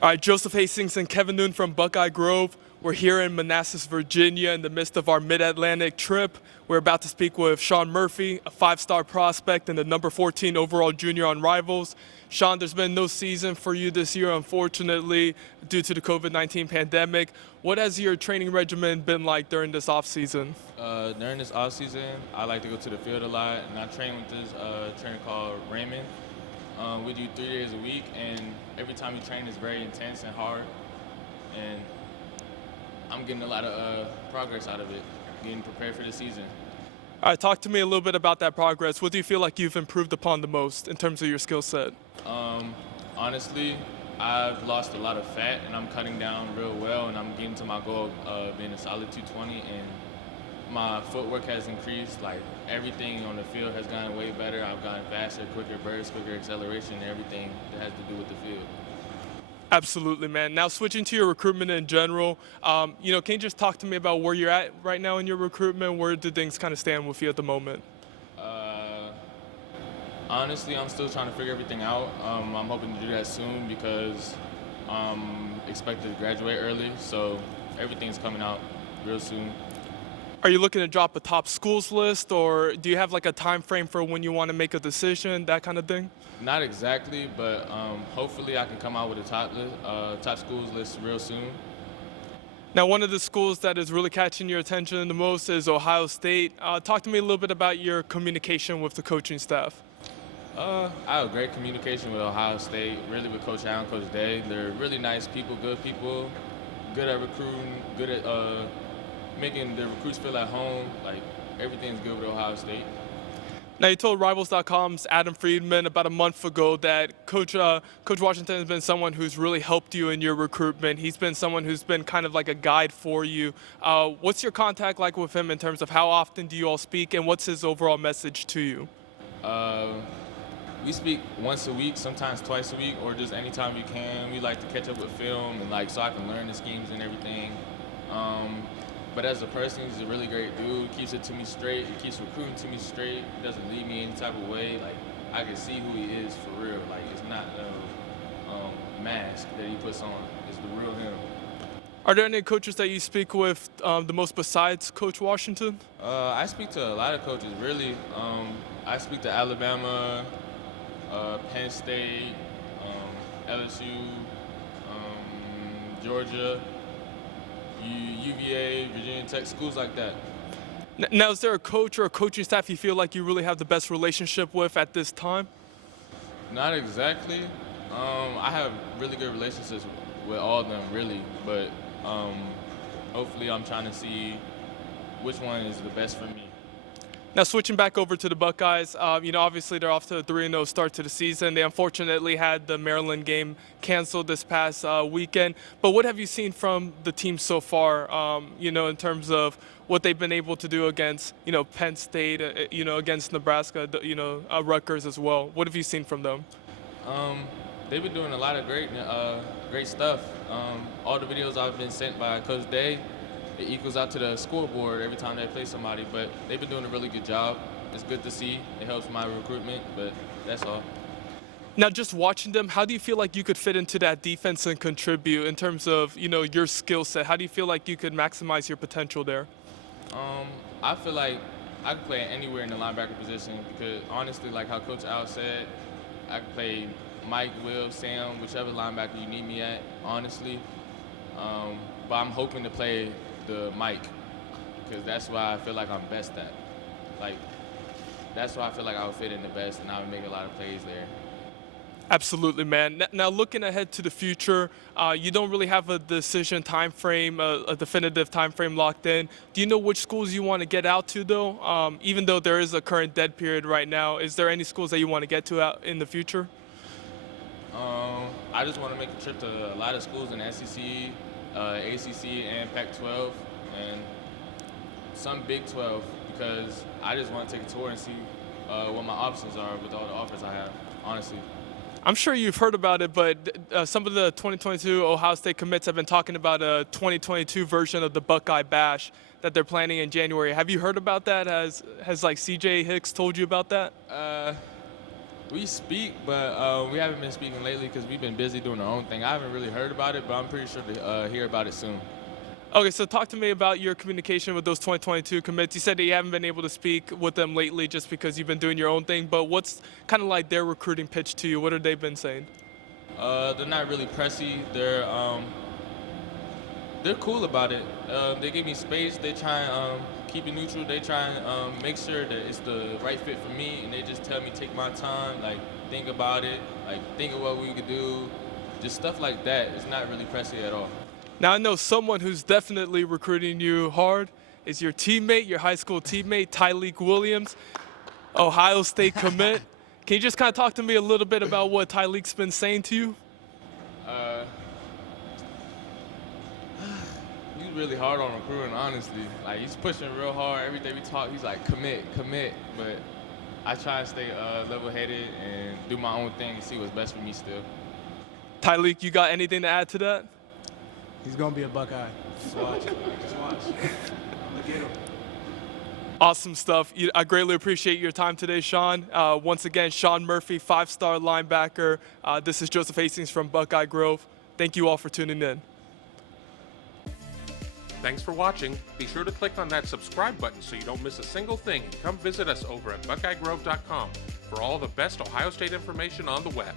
All right, Joseph Hastings and Kevin Noon from Buckeye Grove. We're here in Manassas, Virginia, in the midst of our Mid-Atlantic trip. We're about to speak with Shawn Murphy, a five-star prospect and the number 14 overall junior on Rivals. Shawn, there's been no season for you this year, unfortunately, due to the COVID-19 pandemic. What has your training regimen been like during this offseason? During this off season, I like to go to the field a lot, and I train with this trainer called Raymond. We do 3 days a week, and every time we train is very intense and hard, and I'm getting a lot of progress out of it, getting prepared for the season. All right, talk to me a little bit about that progress. What do you feel like you've improved upon the most in terms of your skill set? Honestly, I've lost a lot of fat, and I'm cutting down real well, and I'm getting to my goal of being a solid 220, and my footwork has increased. Like, everything on the field has gotten way better. I've gotten faster, quicker bursts, quicker acceleration, everything that has to do with the field. Absolutely, man. Now, switching to your recruitment in general, can you just talk to me about where you're at right now in your recruitment? Where do things kind of stand with you at the moment? Uh, Honestly, I'm still trying to figure everything out. I'm hoping to do that soon because I'm expected to graduate early, so everything's coming out real soon. Are you looking to drop a top schools list, or do you have like a time frame for when you want to make a decision, that kind of thing? Not exactly, but hopefully I can come out with a top schools list real soon. Now, one of the schools that is really catching your attention the most is Ohio State. Talk to me a little bit about your communication with the coaching staff. I have great communication with Ohio State, really with Coach Allen, Coach Day. They're really nice people, good at recruiting, good at making the recruits feel at home. Like, everything's good with Ohio State. Now, you told Rivals.com's Adam Friedman about a month ago that Coach Washington has been someone who's really helped you in your recruitment. He's been someone who's been kind of like a guide for you. What's your contact like with him in terms of how often do you all speak, and what's his overall message to you? Uh, we speak once a week, sometimes twice a week, or just anytime we can. We like to catch up with film and so I can learn the schemes and everything. But as a person, he's a really great dude. He keeps it to me straight. He keeps recruiting to me straight. He doesn't leave me any type of way. Like, I can see who he is for real. Like, it's not a mask that he puts on. It's the real him. Are there any coaches that you speak with the most besides Coach Washington? I speak to a lot of coaches, really. I speak to Alabama, Penn State, LSU, Georgia, UVA, Virginia Tech, schools like that. Now, is there a coach or a coaching staff you feel like you really have the best relationship with at this time? Not exactly. I have really good relationships with all of them, really, but hopefully I'm trying to see which one is the best for me. Now, switching back over to the Buckeyes, obviously they're off to a 3-0 start to the season. They unfortunately had the Maryland game canceled this past weekend. But what have you seen from the team so far, in terms of what they've been able to do against, Penn State, against Nebraska, Rutgers as well? What have you seen from them? They've been doing a lot of great stuff. All the videos I've been sent by Coach Day, it equals out to the scoreboard every time they play somebody, but they've been doing a really good job. It's good to see. It helps my recruitment, but that's all. Now, just watching them, how do you feel like you could fit into that defense and contribute in terms of, your skill set? How do you feel like you could maximize your potential there? I feel like I can play anywhere in the linebacker position because, honestly, like how Coach Al said, I can play Mike, Will, Sam, whichever linebacker you need me at, honestly. But I'm hoping to play the Mike, because that's why I feel like I'm best at. Like, that's why I feel like I would fit in the best, and I would make a lot of plays there. Absolutely, man. Now, looking ahead to the future, you don't really have a decision time frame, a definitive time frame locked in. Do you know which schools you want to get out to, though? Even though there is a current dead period right now, is there any schools that you want to get to out in the future? I just want to make a trip to a lot of schools in the SEC, ACC, and Pac-12, and some Big 12, because I just want to take a tour and see what my options are with all the offers I have, honestly. I'm sure you've heard about it, but some of the 2022 Ohio State commits have been talking about a 2022 version of the Buckeye Bash that they're planning in January. Have you heard about that? Has like CJ Hicks told you about that? We speak, but we haven't been speaking lately because we've been busy doing our own thing. I haven't really heard about it, but I'm pretty sure to hear about it soon. Okay, so talk to me about your communication with those 2022 commits. You said that you haven't been able to speak with them lately just because you've been doing your own thing, but what's kind of like their recruiting pitch to you? What have they been saying? They're not really pressy. They're cool about it. They give me space. They try and keep it neutral. They try and make sure that it's the right fit for me, and they just tell me take my time, like think about it, like think of what we could do, just stuff like that. It's not really pressy at all. Now, I know someone who's definitely recruiting you hard is your teammate, your high school teammate, Tyleek Williams, Ohio State commit. Can you just kind of talk to me a little bit about what Tyleek's been saying to you? He's really hard on recruiting, honestly. Like, he's pushing real hard. Every day we talk, he's like, commit. But I try to stay level-headed and do my own thing and see what's best for me still. Tyleek, you got anything to add to that? He's going to be a Buckeye. Just watch. Just watch. Look at him. Awesome stuff. I greatly appreciate your time today, Shawn. Once again, Shawn Murphy, 5-star linebacker. This is Joseph Hastings from Buckeye Grove. Thank you all for tuning in. Thanks for watching. Be sure to click on that subscribe button so you don't miss a single thing, and come visit us over at BuckeyeGrove.com for all the best Ohio State information on the web.